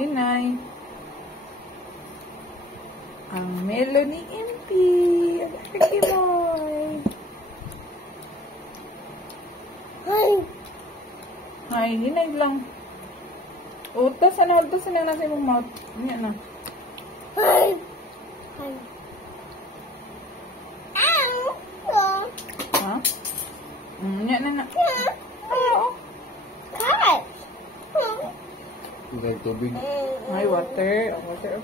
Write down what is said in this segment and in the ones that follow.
Hinay. Ang Melanie MP. Ang laki boy. Ay, hinay lang. Utas na nasa imong mouth. Yan na. Ha? Yan na. Oo. May tubig. May water. Water.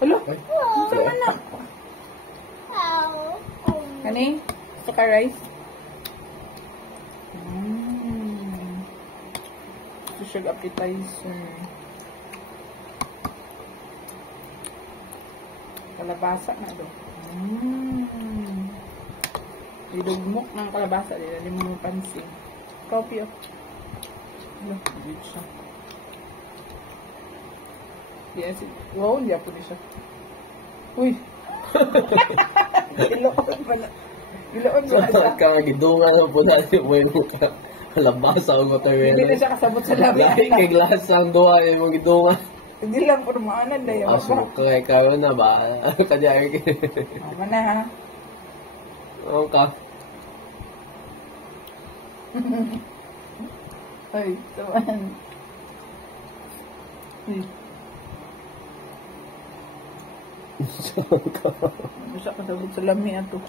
Hello? Ano naman na? Kani? Gusto ka rice? Gusto siya appetizer. Kalabasa na do. Idugmok ng kalabasa. Hindi mo pansin. Coffee oh. Ano? Dito siya. Wow, hindi po siya. Uy! Iloon pa na. Iloon pa siya. Kakagidungan na po natin mo yung kalabasa o watermelon. Hindi na siya kasabot sa labi. Dahil kay glass ang duha yung gidungan. Hindi lang po maanan na yun. Aso kay kayo na ba? Kanyari. Tama na ha. Oo ka. Ay, taman. Bisa kasabot sa lami ato.